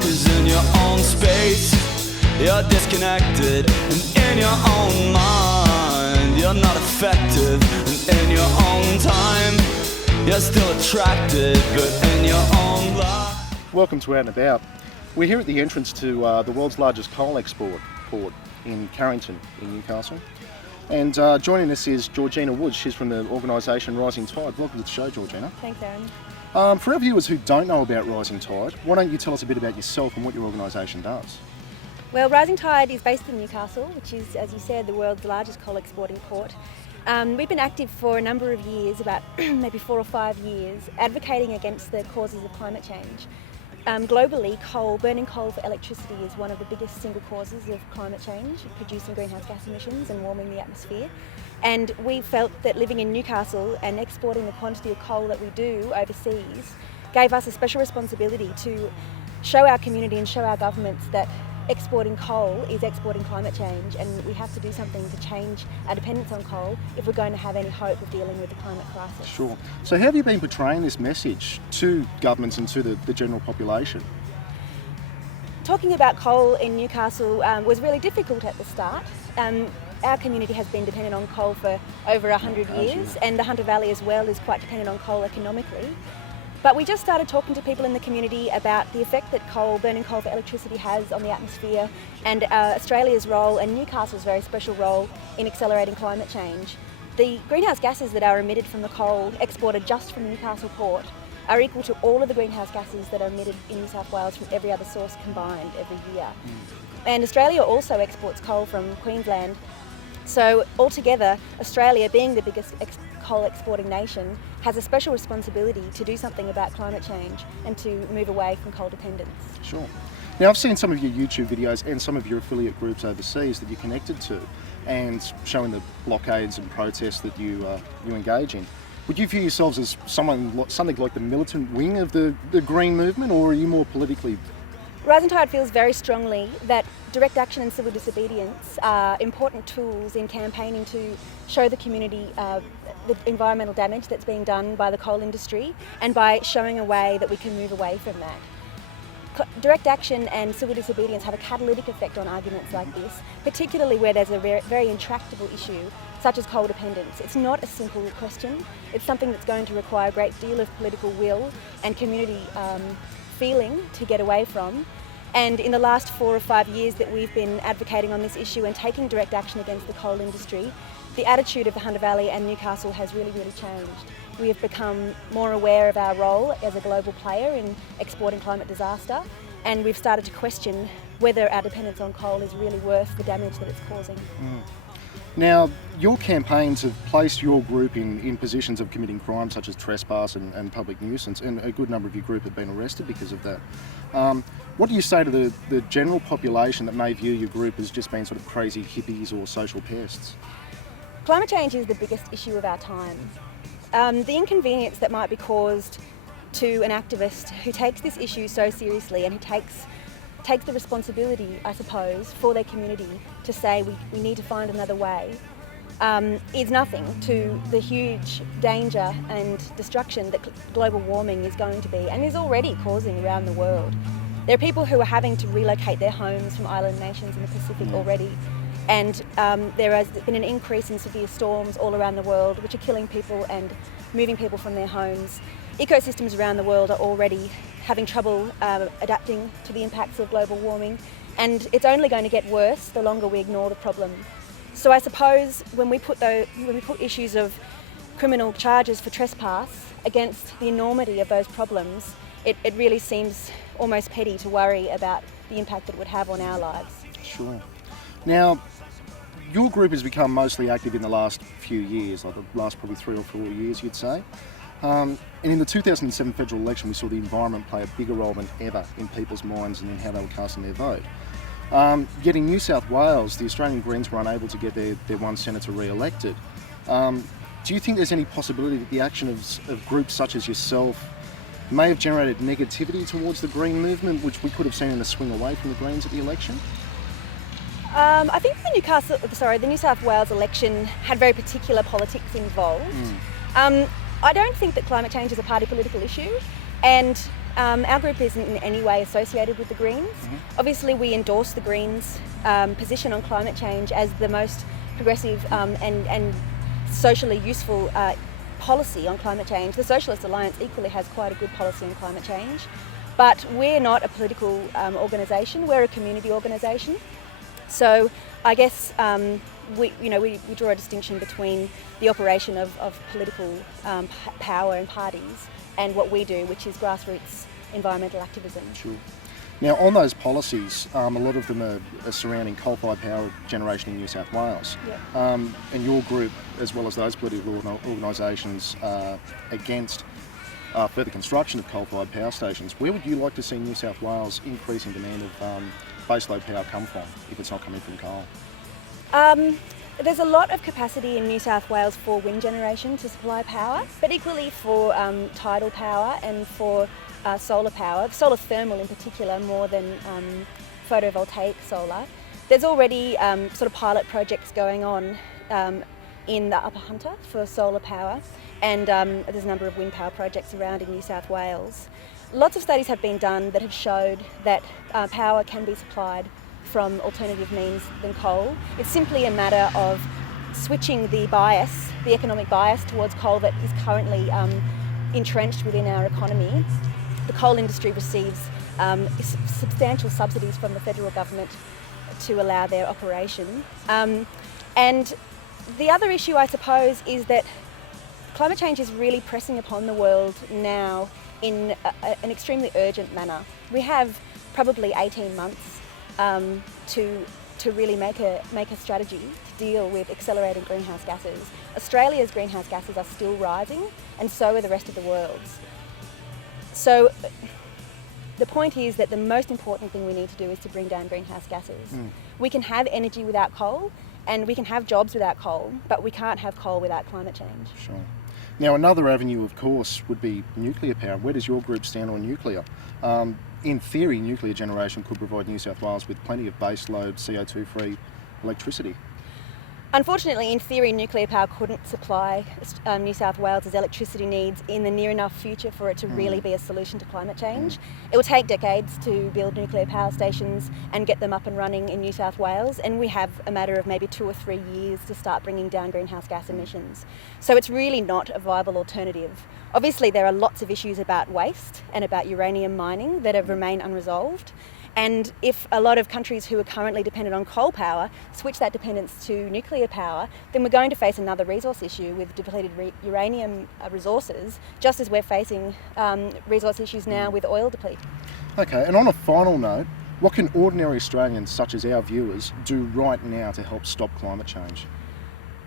'cause in your own space you're disconnected, and in your own mind you're not effective, and in your own time you're still attracted, but in your own life. Welcome to Out and About. We're here at the entrance to the world's largest coal export port in Carrington in Newcastle. And joining us is Georgina Woods. She's from the organisation Rising Tide. Welcome to the show, Georgina. Thanks, Aaron. For our viewers who don't know about Rising Tide, why don't you tell us a bit about yourself and what your organisation does? Well, Rising Tide is based in Newcastle, which is, as you said, the world's largest coal exporting port. We've been active for a number of years, about maybe 4 or 5 years, advocating against the causes of climate change. Globally, burning coal for electricity is one of the biggest single causes of climate change, producing greenhouse gas emissions and warming the atmosphere. And we felt that living in Newcastle and exporting the quantity of coal that we do overseas gave us a special responsibility to show our community and show our governments that exporting coal is exporting climate change, and we have to do something to change our dependence on coal if we're going to have any hope of dealing with the climate crisis. Sure. So how have you been portraying this message to governments and to the general population? Talking about coal in Newcastle was really difficult at the start. Our community has been dependent on coal for over 100 years, and the Hunter Valley as well is quite dependent on coal economically. But we just started talking to people in the community about the effect that burning coal for electricity has on the atmosphere, and Australia's role and Newcastle's very special role in accelerating climate change. The greenhouse gases that are emitted from the coal exported just from the Newcastle port are equal to all of the greenhouse gases that are emitted in New South Wales from every other source combined every year. And Australia also exports coal from Queensland. So altogether, Australia, being the biggest coal exporting nation, has a special responsibility to do something about climate change and to move away from coal dependence. Sure. Now, I've seen some of your YouTube videos and some of your affiliate groups overseas that you're connected to, and showing the blockades and protests that you engage in. Would you view yourselves as something like the militant wing of the green movement, or are you more politically? Rising Tide feels very strongly that direct action and civil disobedience are important tools in campaigning to show the community the environmental damage that's being done by the coal industry, and by showing a way that we can move away from that. Direct action and civil disobedience have a catalytic effect on arguments like this, particularly where there's a very intractable issue such as coal dependence. It's not a simple question. It's something that's going to require a great deal of political will and community feeling to get away from. And in the last 4 or 5 years that we've been advocating on this issue and taking direct action against the coal industry, the attitude of the Hunter Valley and Newcastle has really changed. We have become more aware of our role as a global player in exporting climate disaster, and we've started to question whether our dependence on coal is really worth the damage that it's causing. Now, your campaigns have placed your group in positions of committing crimes such as trespass and public nuisance, and a good number of your group have been arrested because of that. What do you say to the general population that may view your group as just being sort of crazy hippies or social pests? Climate change is the biggest issue of our time. The inconvenience that might be caused to an activist who takes this issue so seriously and who takes the responsibility, I suppose, for their community to say we need to find another way, is nothing to the huge danger and destruction that global warming is going to be and is already causing around the world. There are people who are having to relocate their homes from island nations in the Pacific already, and there has been an increase in severe storms all around the world which are killing people and moving people from their homes. Ecosystems around the world are already having trouble adapting to the impacts of global warming, and it's only going to get worse the longer we ignore the problem. So I suppose when we put issues of criminal charges for trespass against the enormity of those problems, it really seems almost petty to worry about the impact it would have on our lives. Sure. Now, your group has become mostly active in the last few years, like the last probably 3 or 4 years, you'd say. And in the 2007 federal election, we saw the environment play a bigger role than ever in people's minds and in how they were casting their vote. Yet in New South Wales, the Australian Greens were unable to get their one senator re-elected. Do you think there's any possibility that the action of groups such as yourself may have generated negativity towards the Green movement, which we could have seen in a swing away from the Greens at the election? I think the New South Wales election had very particular politics involved. I don't think that climate change is a party political issue, and Our group isn't in any way associated with the Greens. Obviously, we endorse the Greens' position on climate change as the most progressive and socially useful policy on climate change. The Socialist Alliance equally has quite a good policy on climate change, but we're not a political organisation, we're a community organisation. So I guess we draw a distinction between the operation of political power and parties and what we do, which is grassroots environmental activism. Sure. Now, on those policies, a lot of them are surrounding coal-fired power generation in New South Wales. Yep. And your group, as well as those political organisations, are against further construction of coal-fired power stations. Where would you like to see New South Wales increasing demand of baseload power come from, if it's not coming from coal? There's a lot of capacity in New South Wales for wind generation to supply power, but equally for tidal power and for solar power, solar thermal in particular, more than photovoltaic solar. There's already sort of pilot projects going on in the Upper Hunter for solar power, and there's a number of wind power projects around in New South Wales. Lots of studies have been done that have showed that power can be supplied from alternative means than coal. It's simply a matter of switching the bias, the economic bias towards coal that is currently entrenched within our economy. The coal industry receives substantial subsidies from the federal government to allow their operation. And the other issue, I suppose, is that climate change is really pressing upon the world now in an extremely urgent manner. We have probably 18 months to really make a strategy to deal with accelerating greenhouse gases. Australia's greenhouse gases are still rising, and so are the rest of the world's. So the point is that the most important thing we need to do is to bring down greenhouse gases. We can have energy without coal, and we can have jobs without coal, but we can't have coal without climate change. Sure. Now, another avenue, of course, would be nuclear power. Where does your group stand on nuclear? In theory, nuclear generation could provide New South Wales with plenty of baseload, CO2-free electricity. Unfortunately, in theory, nuclear power couldn't supply New South Wales' electricity needs in the near enough future for it to really be a solution to climate change. It will take decades to build nuclear power stations and get them up and running in New South Wales, and we have a matter of maybe 2 or 3 years to start bringing down greenhouse gas emissions. So it's really not a viable alternative. Obviously, there are lots of issues about waste and about uranium mining that have remained unresolved. And if a lot of countries who are currently dependent on coal power switch that dependence to nuclear power, then we're going to face another resource issue with depleted uranium resources, just as we're facing resource issues now with oil depletion. Okay, and on a final note, what can ordinary Australians, such as our viewers, do right now to help stop climate change?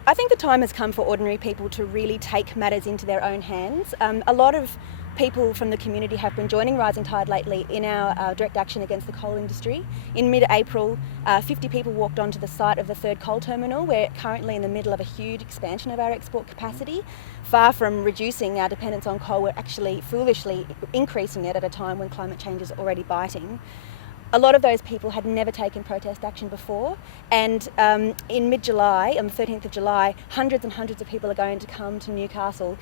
I think the time has come for ordinary people to really take matters into their own hands. A lot of people from the community have been joining Rising Tide lately in our direct action against the coal industry. In mid-April, 50 people walked onto the site of the third coal terminal. We're currently in the middle of a huge expansion of our export capacity. Far from reducing our dependence on coal, we're actually foolishly increasing it at a time when climate change is already biting. A lot of those people had never taken protest action before, and in mid-July, on the 13th of July, hundreds and hundreds of people are going to come to Newcastle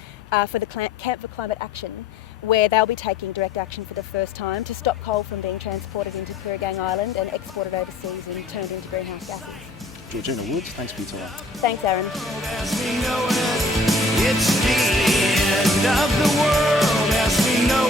for the Camp for Climate Action, where they'll be taking direct action for the first time to stop coal from being transported into Kooragang Island and exported overseas and turned into greenhouse gases. Georgina Woods, thanks for your time. Thanks, Aaron. It's the end of the world as we know